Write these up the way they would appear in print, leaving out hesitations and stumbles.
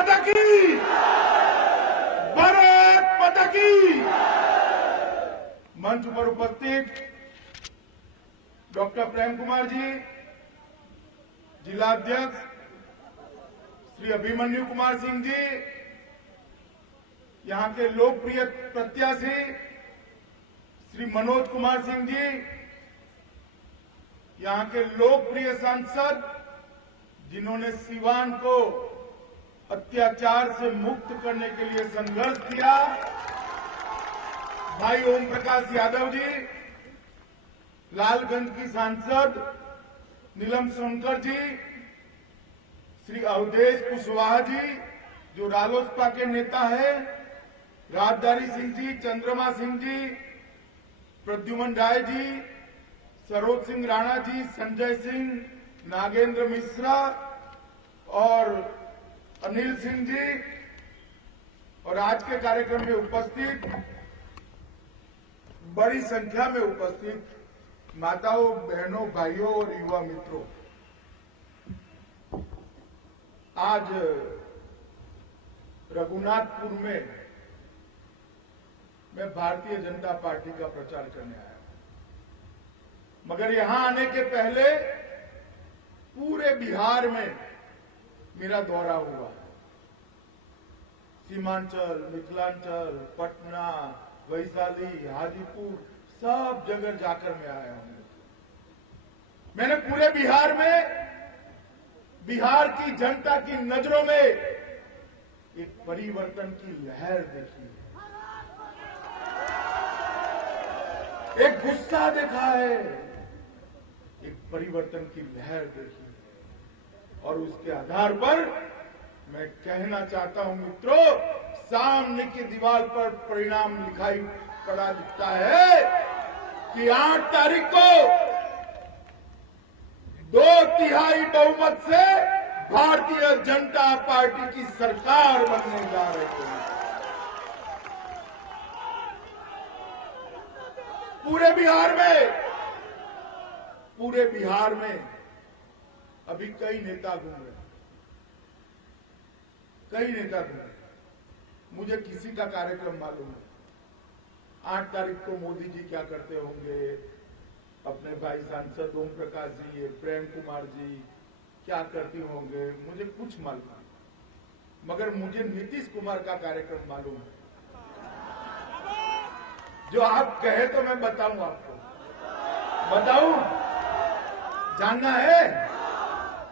माता की, भारत माता की। मंच पर उपस्थित डॉक्टर प्रेम कुमार जी, जिला अध्यक्ष श्री अभिमन्यु कुमार सिंह जी, यहां के लोकप्रिय प्रत्याशी श्री मनोज कुमार सिंह जी, यहां के लोकप्रिय सांसद जिन्होंने सीवान को अत्याचार से मुक्त करने के लिए संघर्ष किया, भाई ओम प्रकाश यादव जी, लालगंज की सांसद नीलम सोनकर जी, श्री अवधेश कुशवाहा जी जो रालोसपा के नेता है, राजधारी सिंह जी, चंद्रमा सिंह जी, प्रद्युमन राय जी, सरोज सिंह राणा जी, संजय सिंह, नागेंद्र मिश्रा और अनिल सिंह जी, और आज के कार्यक्रम में उपस्थित बड़ी संख्या में उपस्थित माताओं, बहनों, भाइयों और युवा मित्रों, आज रघुनाथपुर में मैं भारतीय जनता पार्टी का प्रचार करने आया, मगर यहां आने के पहले पूरे बिहार में मेरा दौरा हुआ। सीमांचल, मिथिलांचल, पटना, वैशाली, हाजीपुर, सब जगह जाकर मैं आया हूं। मैंने पूरे बिहार में बिहार की जनता की नजरों में एक परिवर्तन की लहर देखी है, एक गुस्सा देखा है, एक परिवर्तन की लहर देखी है। और उसके आधार पर मैं कहना चाहता हूं मित्रों, सामने की दीवार पर परिणाम लिखाई पड़ा दिखता है कि 8 तारीख को 2/3 बहुमत से भारतीय जनता पार्टी की सरकार बनने जा रही है। पूरे बिहार में अभी कई नेता घूम रहे, मुझे किसी का कार्यक्रम मालूम है। 8 तारीख को मोदी जी क्या करते होंगे, अपने भाई सांसद ओम प्रकाश जी, प्रेम कुमार जी क्या करती होंगे, मुझे कुछ मालूम नहीं, मगर मुझे नीतीश कुमार का कार्यक्रम मालूम है। जो आप कहे तो मैं बताऊं आपको, बताऊं, जानना है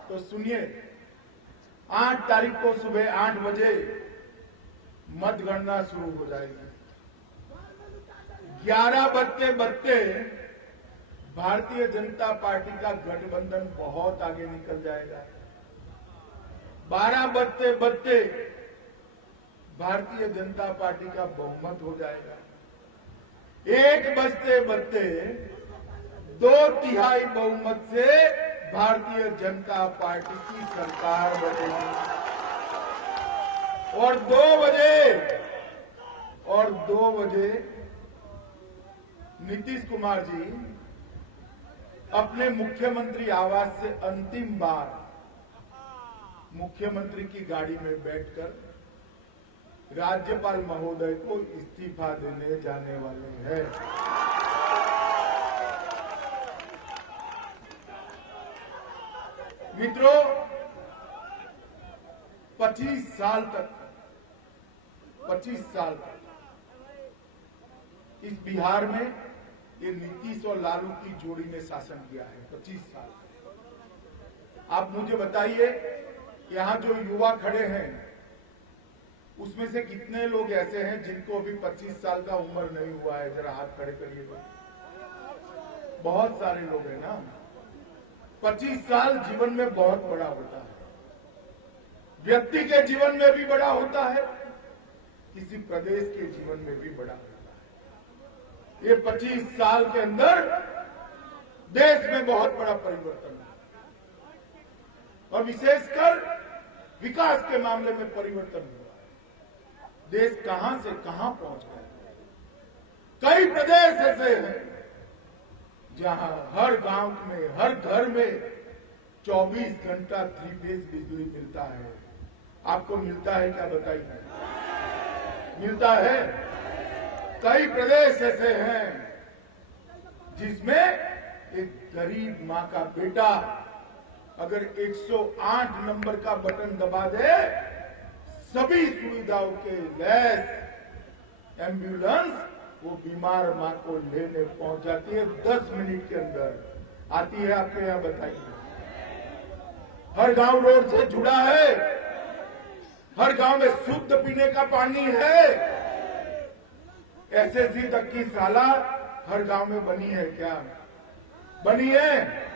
तो सुनिए। 8 तारीख को सुबह 8 बजे मतगणना शुरू हो जाएगी। 11 बजते भारतीय जनता पार्टी का गठबंधन बहुत आगे निकल जाएगा। 12 बजते भारतीय जनता पार्टी का बहुमत हो जाएगा। 1 बजते 2/3 बहुमत से भारतीय जनता पार्टी की सरकार बनेगी। और 2 बजे नीतीश कुमार जी अपने मुख्यमंत्री आवास से अंतिम बार मुख्यमंत्री की गाड़ी में बैठकर राज्यपाल महोदय को इस्तीफा देने जाने वाले हैं। मित्रों, 25 साल तक इस बिहार में ये नीतीश और लालू की जोड़ी ने शासन किया है। 25 साल। आप मुझे बताइए, यहां जो युवा खड़े हैं उसमें से कितने लोग ऐसे हैं जिनको अभी 25 साल का उम्र नहीं हुआ है? जरा हाथ खड़े करिएगा। बहुत सारे लोग हैं ना। 25 साल जीवन में बहुत बड़ा होता है, व्यक्ति के जीवन में भी बड़ा होता है, किसी प्रदेश के जीवन में भी बड़ा होता है। ये 25 साल के अंदर देश में बहुत बड़ा परिवर्तन हुआ और विशेषकर विकास के मामले में परिवर्तन हुआ। देश कहां से कहां पहुंच गया। कई प्रदेश ऐसे हैं जहां हर गांव में, हर घर में 24 घंटा 3 फेज बिजली मिलता है। आपको मिलता है क्या बताइए? मिलता है? कई प्रदेश ऐसे हैं जिसमें एक गरीब मां का बेटा अगर 108 नंबर का बटन दबा दे, सभी सुविधाओं के लैस एम्बुलेंस वो बीमार मां को लेने पहुंच जाती है, 10 मिनट के अंदर आती है। आपके यहां बताइए? हर गांव रोड से जुड़ा है, हर गांव में शुद्ध पीने का पानी है। एसएससी तक की शाला हर गांव में बनी है क्या? बनी है?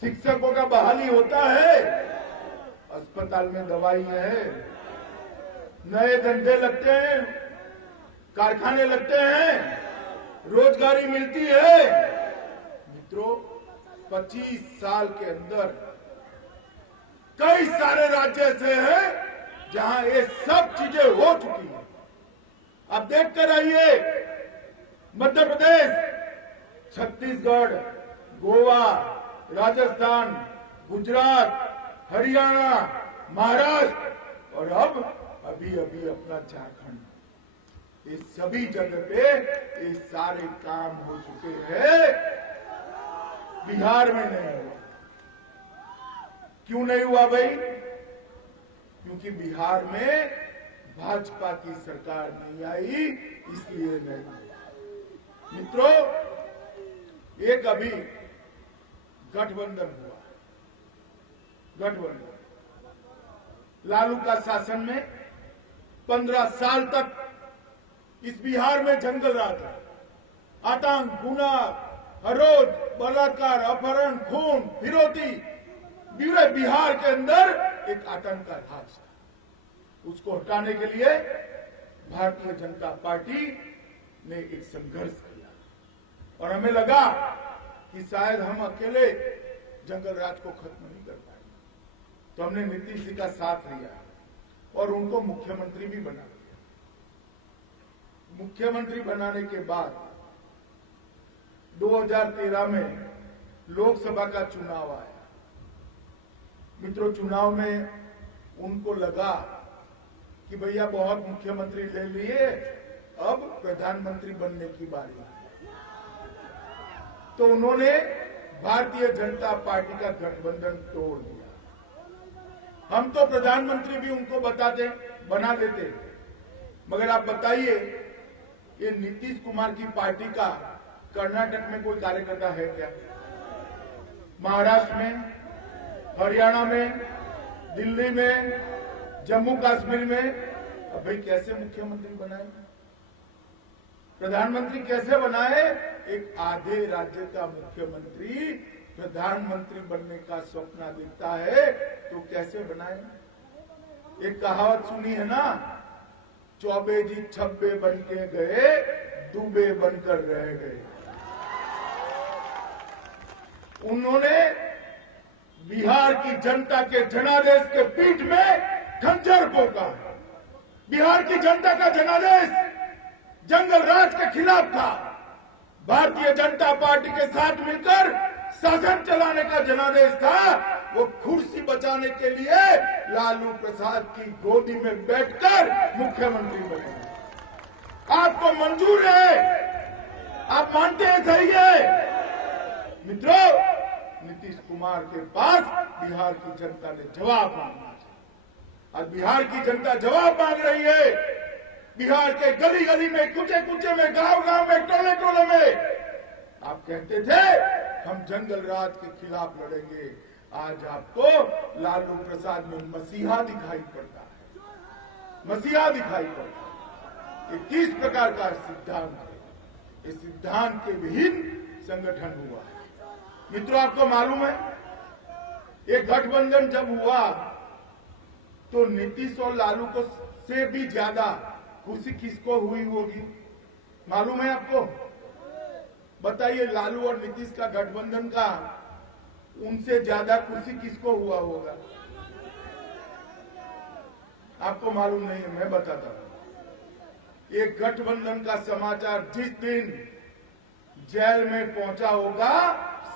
शिक्षकों का बहाली होता है, अस्पताल में दवाई है, नए धंधे लगते हैं, कारखाने लगते हैं, रोजगारी मिलती है। मित्रों, 25 साल के अंदर कई सारे राज्य ऐसे हैं जहां ये सब चीजें हो चुकी हैं। आप देखते रहिए, मध्य प्रदेश, छत्तीसगढ़, गोवा, राजस्थान, गुजरात, हरियाणा, महाराष्ट्र और अब अभी अपना झारखंड, ये सभी जगह पे ये सारे काम हो चुके हैं। बिहार में नहीं हुआ। क्यों नहीं हुआ भाई? क्योंकि बिहार में भाजपा की सरकार नहीं आई, इसलिए नहीं हुआ। मित्रों, एक अभी गठबंधन हुआ, गठबंधन लालू का शासन में 15 साल तक इस बिहार में जंगल राज था। आतंक, गुना, हरोज, बलात्कार, अपहरण, खून, फिरौती, पूरे बिहार के अंदर एक आतंक का राज था। उसको हटाने के लिए भारतीय जनता पार्टी ने एक संघर्ष किया और हमें लगा कि शायद हम अकेले जंगल राज को खत्म नहीं कर पाएंगे, तो हमने नीतीश जी का साथ लिया और उनको मुख्यमंत्री भी बना दिया। मुख्यमंत्री बनाने के बाद 2013 में लोकसभा का चुनाव आया। मित्रों, चुनाव में उनको लगा कि भैया बहुत मुख्यमंत्री ले लिए, अब प्रधानमंत्री बनने की बारी है, तो उन्होंने भारतीय जनता पार्टी का गठबंधन तोड़ दिया। हम तो प्रधानमंत्री भी उनको बना देते, मगर आप बताइए, ये नीतीश कुमार की पार्टी का कर्नाटक में कोई कार्यकर्ता है क्या? महाराष्ट्र में, हरियाणा में, दिल्ली में, जम्मू कश्मीर में, अब भाई कैसे मुख्यमंत्री बनाए, प्रधानमंत्री कैसे बनाए? एक आधे राज्य का मुख्यमंत्री प्रधानमंत्री बनने का सपना देखता है तो कैसे बनाए? एक कहावत सुनी है ना, चौबे जी छब्बे बन के गए, डूबे बनकर रह गए। उन्होंने बिहार की जनता के जनादेश के पीठ में खंजर भोंका। बिहार की जनता का जनादेश जंगल राज के खिलाफ था। भारतीय जनता पार्टी के साथ मिलकर शासन चलाने का जनादेश था। वो कुर्सी बचाने के लिए लालू प्रसाद की गोदी में बैठकर मुख्यमंत्री बने। आपको मंजूर है? आप मानते हैं सही है? मित्रों, नीतीश कुमार के पास बिहार की जनता ने जवाब मांगना चाहिए। आज बिहार की जनता जवाब मांग रही है। बिहार के गली गली में, कुचे कुचे में, गांव गांव में, टोले टोले में आप कहते थे हम जंगल राज के खिलाफ लड़ेंगे। आज आपको लालू प्रसाद में मसीहा दिखाई पड़ता है, मसीहा दिखाई पड़ता है। ये किस प्रकार का सिद्धांत है? इस सिद्धांत के विहीन संगठन हुआ है। मित्रों, आपको मालूम है, एक गठबंधन जब हुआ तो नीतीश और लालू को से भी ज्यादा खुशी किसको हुई होगी? मालूम है आपको? बताइए, लालू और नीतीश का गठबंधन का उनसे ज्यादा खुशी किसको हुआ होगा? आपको मालूम नहीं है, मैं बताता हूं। एक गठबंधन का समाचार जिस दिन जेल में पहुंचा होगा,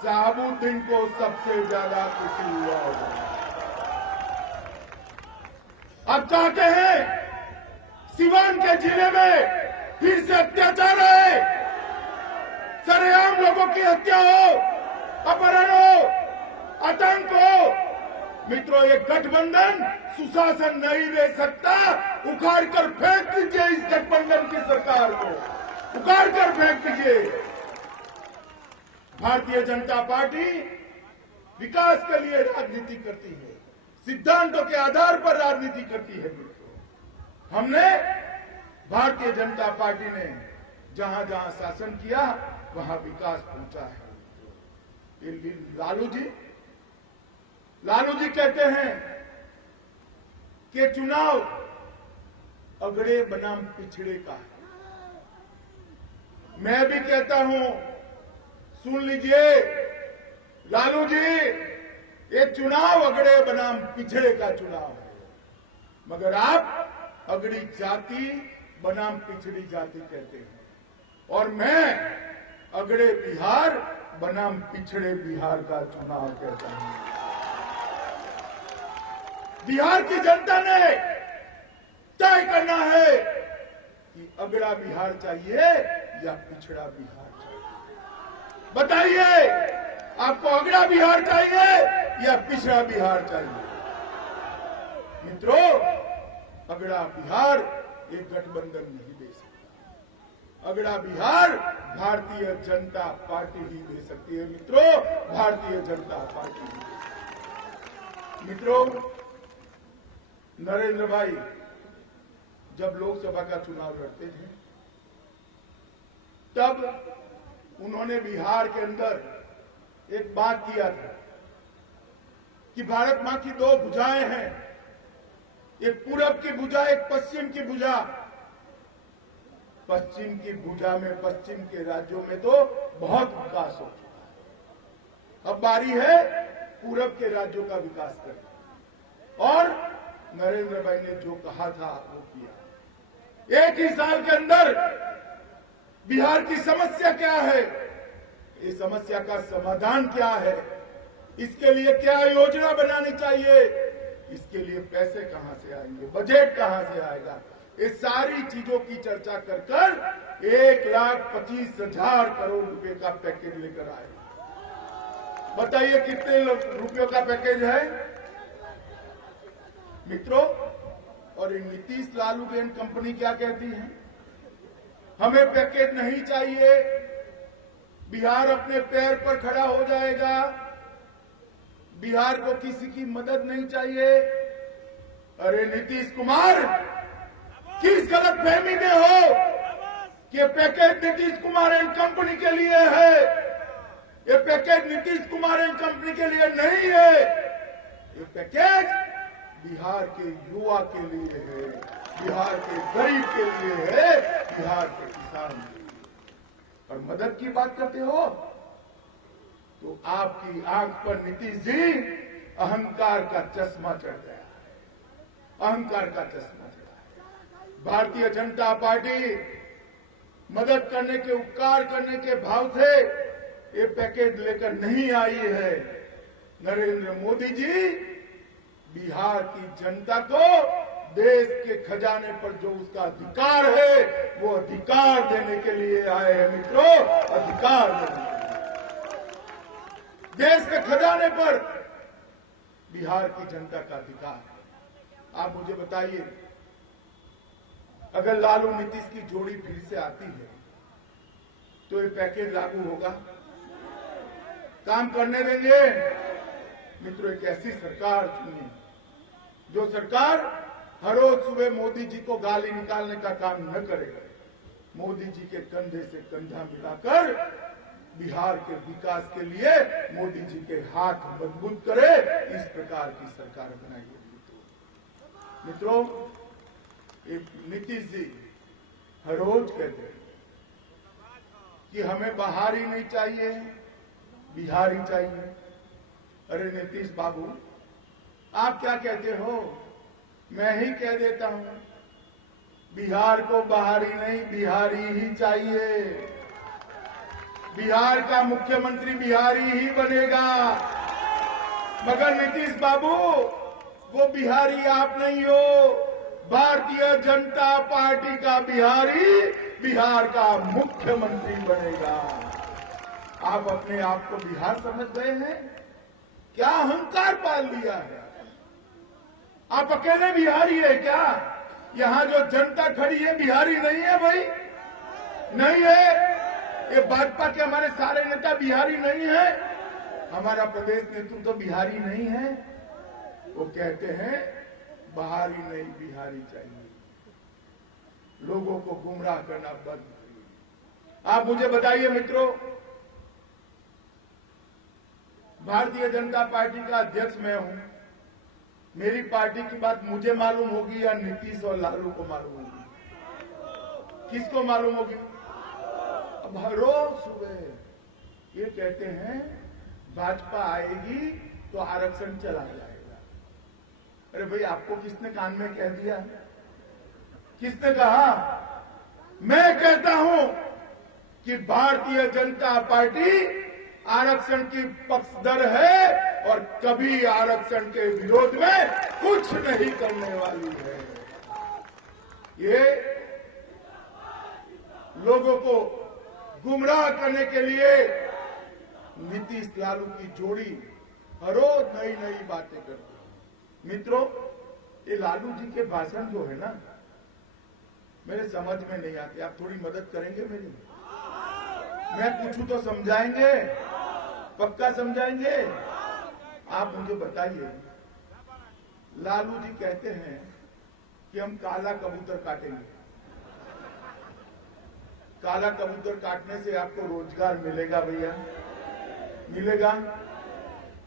शहाबुद्दीन को सबसे ज्यादा खुशी हुआ होगा। आप चाहते हैं सिवान के जिले में फिर से अत्याचार है, सरेआम लोगों की हत्या हो, अपहरण हो, आतंक हो। मित्रों, ये गठबंधन सुशासन नहीं दे सकता। उखाड़ कर फेंक दीजिए इस गठबंधन की सरकार को, उखाड़ कर फेंक दीजिए। भारतीय जनता पार्टी विकास के लिए राजनीति करती है, सिद्धांतों के आधार पर राजनीति करती है। मित्रों, हमने भारतीय जनता पार्टी ने जहां जहां शासन किया वहां विकास पहुंचा है। लालू जी कहते हैं कि चुनाव अगड़े बनाम पिछड़े का है। मैं भी कहता हूं, सुन लीजिए लालू जी, ये चुनाव अगड़े बनाम पिछड़े का चुनाव है, मगर आप अगड़ी जाति बनाम पिछड़ी जाति कहते हैं, और मैं अगड़े बिहार बनाम पिछड़े बिहार का चुनाव कहता हूं। बिहार की जनता ने तय करना है कि अगड़ा बिहार चाहिए या पिछड़ा बिहार चाहिए। बताइए, आपको अगड़ा बिहार चाहिए या पिछड़ा बिहार चाहिए? मित्रों, अगड़ा बिहार एक गठबंधन नहीं दे सकता। अगड़ा बिहार भारतीय जनता पार्टी ही दे सकती है। मित्रों, भारतीय जनता पार्टी ही। मित्रों, नरेंद्र भाई जब लोकसभा का चुनाव लड़ते थे तब उन्होंने बिहार के अंदर एक बात किया था कि भारत मां की दो भुजाएं हैं, एक पूरब की भुजा, एक पश्चिम की भुजा। पश्चिम की भुजा में पश्चिम के राज्यों में तो बहुत विकास हो चुका है, अब बारी है पूरब के राज्यों का विकास करना। और नरेंद्र भाई ने जो कहा था वो किया। एक ही साल के अंदर बिहार की समस्या क्या है, इस समस्या का समाधान क्या है, इसके लिए क्या योजना बनानी चाहिए, इसके लिए पैसे कहां से आएंगे, बजट कहां से आएगा, ये सारी चीजों की चर्चा कर 1,25,000 करोड़ रुपए का पैकेज लेकर आए। बताइए कितने रुपयों का पैकेज है मित्रों? और नीतीश लालू की कंपनी क्या कहती है? हमें पैकेज नहीं चाहिए, बिहार अपने पैर पर खड़ा हो जाएगा, बिहार को किसी की मदद नहीं चाहिए। अरे नीतीश कुमार, किस गलतफहमी में हो कि package Nitish Kumar and company के लिए है? ये package Nitish Kumar and company के लिए नहीं है, ये पैकेज बिहार के युवा के लिए है, बिहार के गरीब के लिए है, बिहार के किसान के लिए। और मदद की बात करते हो तो आपकी आंख पर नीतीश जी अहंकार का चश्मा चढ़ गया है, अहंकार का चश्मा चढ़ा है। भारतीय जनता पार्टी मदद करने के, उपकार करने के भाव से ये पैकेज लेकर नहीं आई है। नरेंद्र मोदी जी बिहार की जनता को देश के खजाने पर जो उसका अधिकार है वो अधिकार देने के लिए आए हैं। मित्रों, अधिकार देने के लिए, देश के खजाने पर बिहार की जनता का अधिकार है। आप मुझे बताइए, अगर लालू नीतीश की जोड़ी फिर से आती है तो ये पैकेज लागू होगा? काम करने देंगे? मित्रों, एक ऐसी सरकार चुनिए जो सरकार हर रोज सुबह मोदी जी को गाली निकालने का काम न करेगा, मोदी जी के कंधे से कंधा मिलाकर बिहार के विकास के लिए मोदी जी के हाथ मजबूत करे, इस प्रकार की सरकार बनाइए। मित्रों, नीतीश जी हर रोज कहते हैं कि हमें बाहरी नहीं चाहिए, बिहारी चाहिए। अरे नीतीश बाबू, आप क्या कहते हो? मैं ही कह देता हूं, बिहार को बाहरी नहीं बिहारी ही चाहिए। बिहार का मुख्यमंत्री बिहारी ही बनेगा। मगर नीतीश बाबू, वो बिहारी आप नहीं हो। भारतीय जनता पार्टी का बिहारी बिहार का मुख्यमंत्री बनेगा। आप अपने आप को बिहार समझ गए हैं? क्या अहंकार पाल लिया है? आप अकेले बिहारी है क्या? यहां जो जनता खड़ी है बिहारी नहीं है भाई, नहीं है। ये भाजपा के हमारे सारे नेता बिहारी नहीं है, हमारा प्रदेश नेतृत्व तो बिहारी नहीं है। वो कहते हैं बाहरी नहीं बिहारी चाहिए। लोगों को गुमराह करना बंद करिए। आप मुझे बताइए मित्रों, भारतीय जनता पार्टी का अध्यक्ष मैं हूं। मेरी पार्टी की बात मुझे मालूम होगी या नीतीश और लालू को मालूम होगी? किसको मालूम होगी? अब हर रोज सुबह ये कहते हैं भाजपा आएगी तो आरक्षण चला जाएगा। अरे भाई, आपको किसने कान में कह दिया? किसने कहा? मैं कहता हूं कि भारतीय जनता पार्टी आरक्षण की पक्षधर है और कभी आरक्षण के विरोध में कुछ नहीं करने वाली है। ये लोगों को गुमराह करने के लिए नीतीश लालू की जोड़ी हर रोज नई नई बातें करती है। मित्रों, ये लालू जी के भाषण जो है ना, मेरे समझ में नहीं आते। आप थोड़ी मदद करेंगे मेरी? मैं पूछूं तो समझाएंगे? पक्का समझाएंगे? आप मुझे बताइए, लालू जी कहते हैं कि हम काला कबूतर काटेंगे। काला कबूतर काटने से आपको रोजगार मिलेगा भैया? मिलेगा?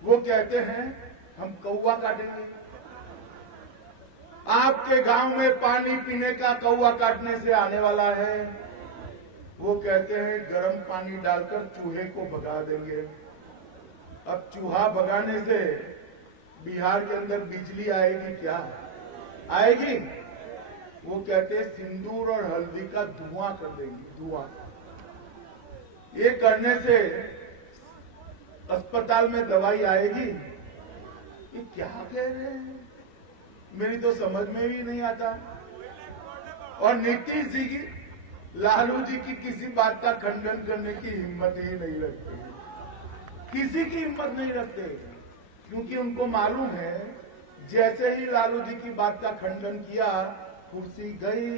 वो कहते हैं हम कौवा काटेंगे। आपके गांव में पानी पीने का कौवा काटने से आने वाला है। वो कहते हैं गर्म पानी डालकर चूहे को भगा देंगे। अब चूहा भगाने से बिहार के अंदर बिजली आएगी क्या? आएगी? वो कहते हैं सिंदूर और हल्दी का धुआं कर देंगे, धुआं। ये करने से अस्पताल में दवाई आएगी? ये क्या कह रहे हैं? मेरी तो समझ में भी नहीं आता। और नीतीश जी की, लालू जी की किसी बात का खंडन करने की हिम्मत ही नहीं रखते, किसी की हिम्मत नहीं रखते, क्योंकि उनको मालूम है जैसे ही लालू जी की बात का खंडन किया कुर्सी गई।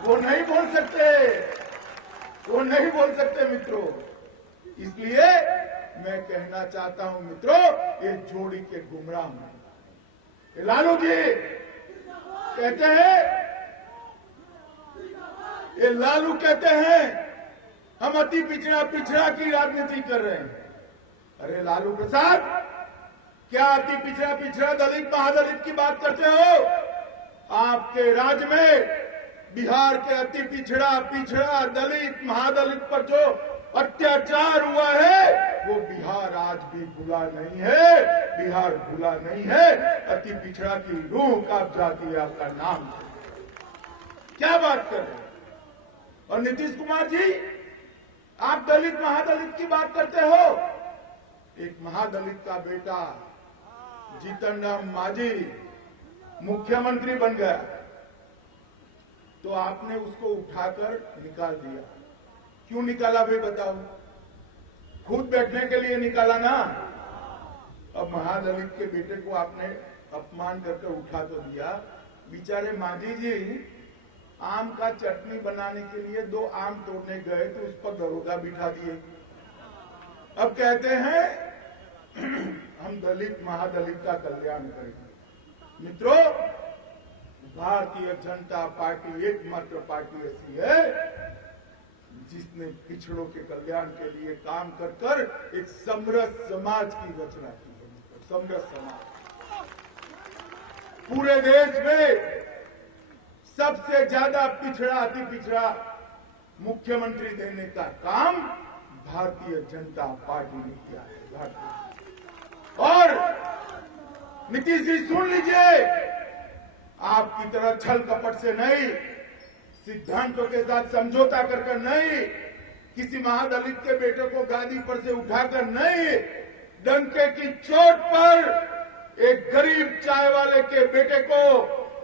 वो नहीं बोल सकते, वो नहीं बोल सकते मित्रों। इसलिए मैं कहना चाहता हूं मित्रों, ये जोड़ी के गुमराह हैं। लालू जी कहते हैं, ये लालू कहते हैं हम अति पिछड़ा पिछड़ा की राजनीति कर रहे हैं। अरे लालू प्रसाद, क्या अति पिछड़ा पिछड़ा दलित महादलित की बात करते हो? आपके राज्य में बिहार के अति पिछड़ा पिछड़ा दलित महादलित पर जो अत्याचार हुआ है वो बिहार आज भी भूला नहीं है। बिहार भूला नहीं है। अति पिछड़ा की रूह कांप जाती है आपका नाम। क्या बात कर रहे हैं? और नीतीश कुमार जी, आप दलित महादलित की बात करते हो। एक महादलित का बेटा जीतन राम मांझी मुख्यमंत्री बन गया तो आपने उसको उठाकर निकाल दिया। क्यों निकाला भाई बताओ? खुद बैठने के लिए निकाला ना। अब महादलित के बेटे को आपने अपमान करके उठा तो दिया। बेचारे मांझी जी आम का चटनी बनाने के लिए 2 आम तोड़ने गए तो उस पर दरोगा बिठा दिए। अब कहते हैं हम दलित महादलित का कल्याण करेंगे। मित्रों, भारतीय जनता पार्टी एकमात्र पार्टी ऐसी है जिसने पिछड़ों के कल्याण के लिए काम कर कर एक समरस समाज की रचना की है। समरस समाज पूरे देश में सबसे ज्यादा पिछड़ा अति पिछड़ा मुख्यमंत्री देने का काम भारतीय जनता पार्टी ने किया है। और नीतीश जी सुन लीजिए, आपकी तरह छल कपट से नहीं, सिद्धांतों के साथ समझौता कर नहीं, किसी महादलित के बेटे को गादी पर से उठाकर नहीं, डंके की चोट पर एक गरीब चाय वाले के बेटे को,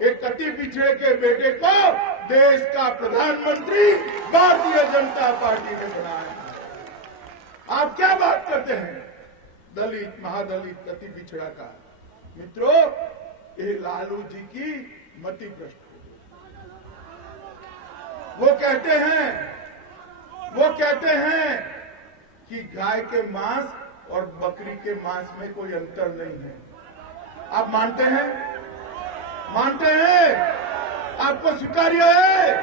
एक अति पिछड़े के बेटे को देश का प्रधानमंत्री भारतीय जनता पार्टी ने बनाया। आप क्या बात करते हैं दलित, महादलित, अति पिछड़ा का? मित्रों, ये लालू जी की मति भ्रष्ट हो गई। वो कहते हैं कि गाय के मांस और बकरी के मांस में कोई अंतर नहीं है। आप मानते हैं? मानते हैं? आपको स्वीकार्य है?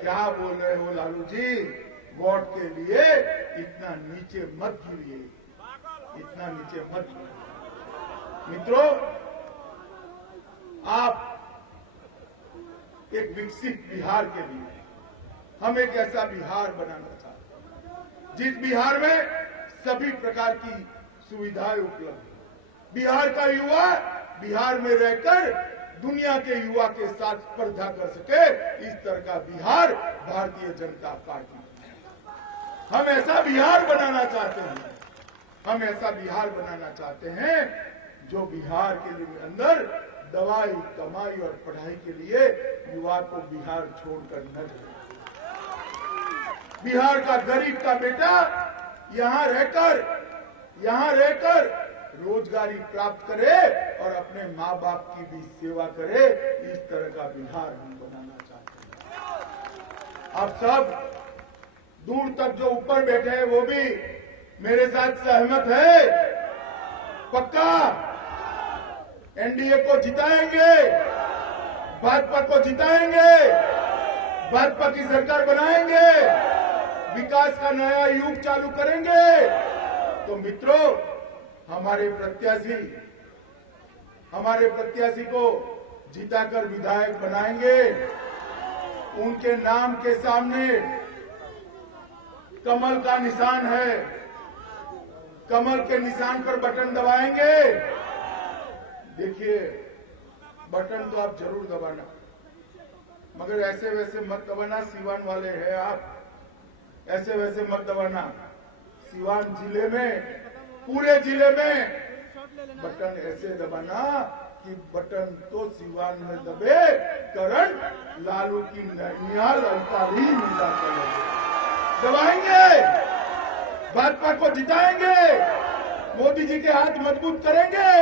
क्या बोल रहे हो लालू जी? वोट के लिए इतना नीचे मत गिरिए, इतना नीचे मत गिरिए। मित्रों, आप एक विकसित बिहार के लिए हम एक ऐसा बिहार बनाना चाहते हैं जिस बिहार में सभी प्रकार की सुविधाएं उपलब्ध हैं। बिहार का युवा बिहार में रहकर दुनिया के युवा के साथ स्पर्धा कर सके, इस तरह का बिहार भारतीय जनता पार्टी। हम ऐसा बिहार बनाना चाहते हैं, हम ऐसा बिहार बनाना चाहते हैं जो बिहार के अंदर दवाई, कमाई और पढ़ाई के लिए युवा को बिहार छोड़कर न जाए। बिहार का गरीब का बेटा यहां रहकर रोजगारी प्राप्त करे और अपने माँ बाप की भी सेवा करे, इस तरह का बिहार हम बनाना चाहते हैं। आप सब दूर तक जो ऊपर बैठे हैं वो भी मेरे साथ सहमत है? पक्का एनडीए को जिताएंगे, भाजपा को जिताएंगे, भाजपा की सरकार बनाएंगे, विकास का नया युग चालू करेंगे। तो मित्रों, हमारे प्रत्याशी को जिताकर विधायक बनाएंगे। उनके नाम के सामने कमल का निशान है, कमल के निशान पर बटन दबाएंगे। देखिए, बटन तो आप जरूर दबाना, मगर ऐसे वैसे मत दबाना। सीवान वाले हैं आप, ऐसे वैसे मत दबाना। सीवान जिले में, पूरे जिले में बटन ऐसे दबाना कि बटन तो सीवान में दबे, करंट लालू की नैनियाल अलकारी निकाल कर दबाएंगे, भाजपा को जिताएंगे, मोदी जी के हाथ मजबूत करेंगे।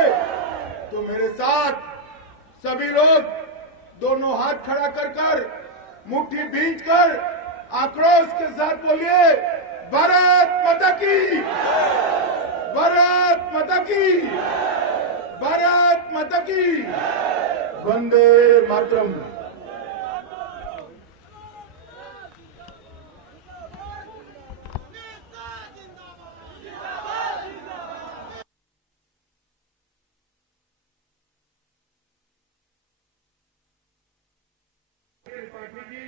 तो मेरे साथ सभी लोग दोनों हाथ खड़ा कर मुट्ठी भींच कर आक्रोश के साथ बोलिए, भारत माता की, भारत माता की, भारत माता की, वंदे मातरम। पार्टी जी,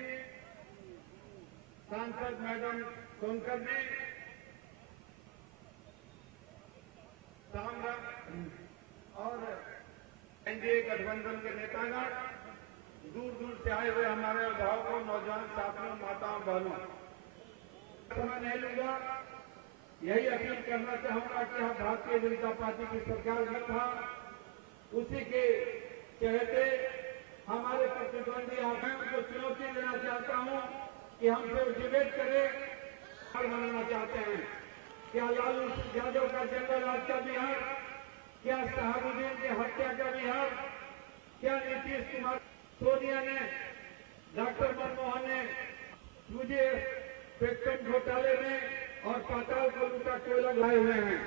सांसद मैडम सोनकर जी, और एनडीए गठबंधन के नेतागण, दूर दूर से आए हुए हमारे अभिभावकों, नौजवान साथियों, माताओं, बहनों, समय नहीं लूंगा। यही अपील करना चाहूंगा कि हम भारतीय जनता पार्टी की सरकार में था, उसी के चहते हमारे प्रतिद्वंदी आकांक्षी को चुनौती देना चाहता हूं कि हमसे डिबेट करें, हल बनाना चाहते हैं। क्या लालू यादव का जंगल राज का बिहार, क्या शहाबुद्दीन की हत्या का बिहार, क्या नीतीश कुमार, सोनिया ने, डॉक्टर मनमोहन ने मुझे पेट्रोल घोटाले में और पाताल को लूटा कोयला लाए हुए हैं।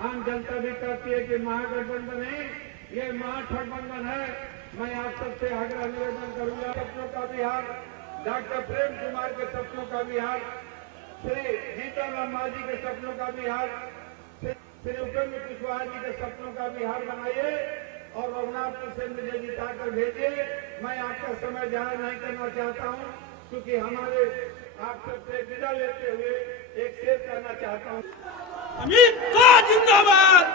आम जनता भी कहती है कि महागठबंधन नहीं, ये महागठबंधन है। मैं आप सबसे आग्रह निवेदन करूंगा, सपनों का बिहार, डॉक्टर प्रेम कुमार के सपनों का बिहार, श्री जीतन राम मांझी के सपनों का बिहार, श्री उपेंद्र कुशवाहा जी के सपनों का बिहार बनाइए और रघुनाथपुर से मुझे जिताकर भेजिए। मैं आपका समय जाया नहीं करना चाहता हूं, क्योंकि हमारे आप सबसे विदा लेते हुए एक शेर करना चाहता हूं। अमित शाह जिंदाबाद।